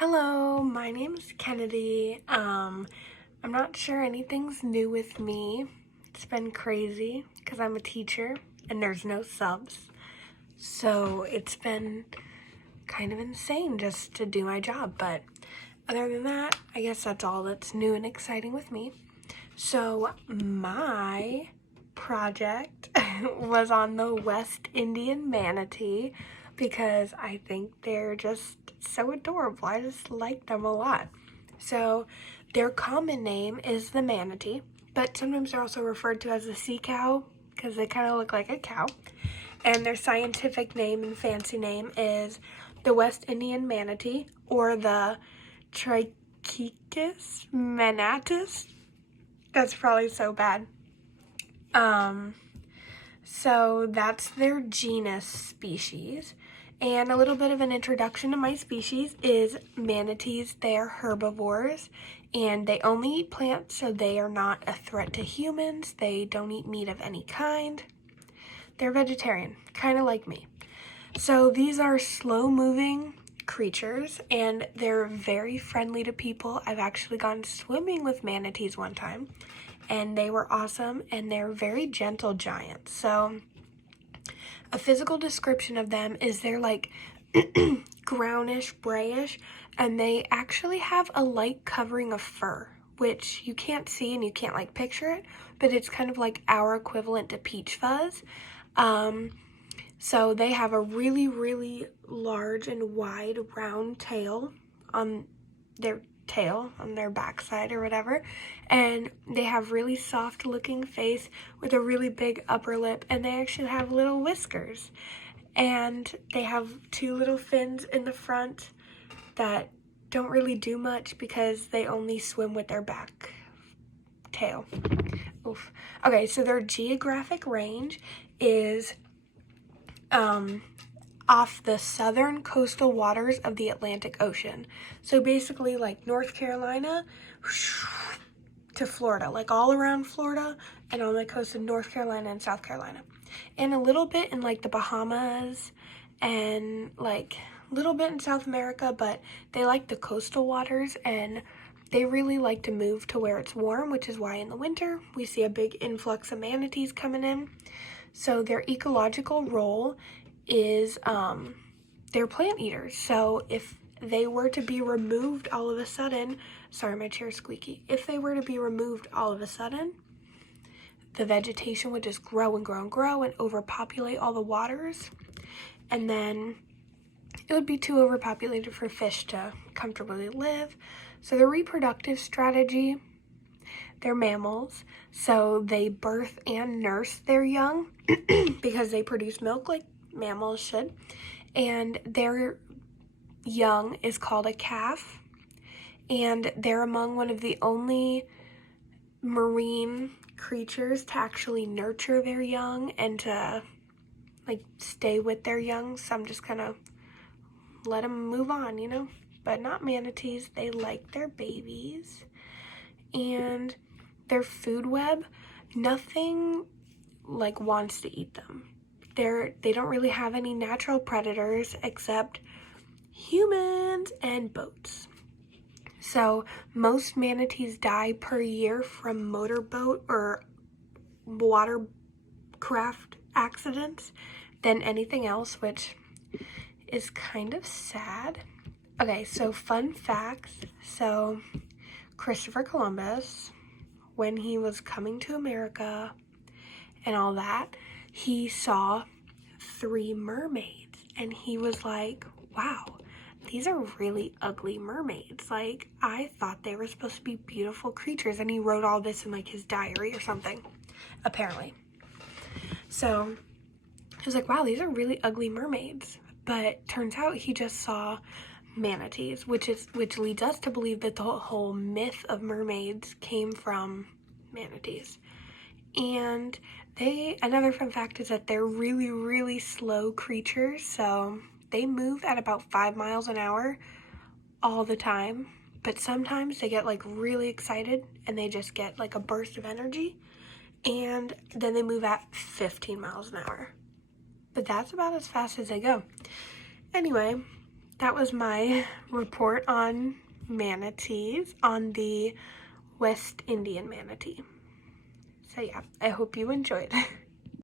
Hello, my name is Kennedy. I'm not sure anything's new with me. It's been crazy because I'm a teacher and there's no subs. So it's been kind of insane just to do my job. But other than that, I guess that's all that's new and exciting with me. So my project was on the West Indian manatee because I think they're just so adorable. I just like them a lot. So their common name is the manatee, but sometimes they're also referred to as the sea cow because they kind of look like a cow. And their scientific name and fancy name is the West Indian manatee, or the Trichechus manatus. That's probably so bad. So that's their genus species. And a little bit of an introduction to my species is manatees. They are herbivores and they only eat plants, so they are not a threat to humans. They don't eat meat of any kind. They're vegetarian, kind of like me. So these are slow-moving creatures and they're very friendly to people. I've actually gone swimming with manatees one time and they were awesome, and they're very gentle giants. So a physical description of them is they're like brownish, grayish, and they actually have a light covering of fur, which you can't see and you can't like picture it, but it's kind of like our equivalent to peach fuzz. So they have a really, really large and wide round tail on their backside or whatever, and they have really soft looking face with a really big upper lip, and they actually have little whiskers, and they have two little fins in the front that don't really do much because they only swim with their back tail. Oof. Okay, so their geographic range is off the southern coastal waters of the Atlantic Ocean. So basically like North Carolina to Florida, like all around Florida and on the coast of North Carolina and South Carolina. And a little bit in like the Bahamas and like a little bit in South America, but they like the coastal waters and they really like to move to where it's warm, which is why in the winter we see a big influx of manatees coming in. So their ecological role is they're plant eaters. So if they were to be removed all of a sudden, sorry, my chair's squeaky. If they were to be removed all of a sudden, the vegetation would just grow and grow and grow and overpopulate all the waters. And then it would be too overpopulated for fish to comfortably live. So the reproductive strategy, they're mammals, so they birth and nurse their young because they produce milk like mammals should, and their young is called a calf, and they're among one of the only marine creatures to actually nurture their young and to like stay with their young. So I'm just gonna let them move on, you know, but not manatees. They like their babies. And their food web, nothing like wants to eat them. They don't really have any natural predators except humans and boats. So most manatees die per year from motorboat or watercraft accidents than anything else, which is kind of sad. Okay, so fun facts. So Christopher Columbus, when he was coming to America and all that, he saw 3 mermaids and he was like, wow, these are really ugly mermaids. Like, I thought they were supposed to be beautiful creatures. And he wrote all this in like his diary or something, apparently. So he was like, wow, these are really ugly mermaids. But turns out he just saw manatees, which leads us to believe that the whole myth of mermaids came from manatees. And another fun fact is that they're really, really slow creatures, so they move at about 5 miles an hour all the time, but sometimes they get like really excited and they just get like a burst of energy, and then they move at 15 miles an hour. But that's about as fast as they go. Anyway, that was my report on manatees, on the West Indian manatee. So yeah, I hope you enjoyed.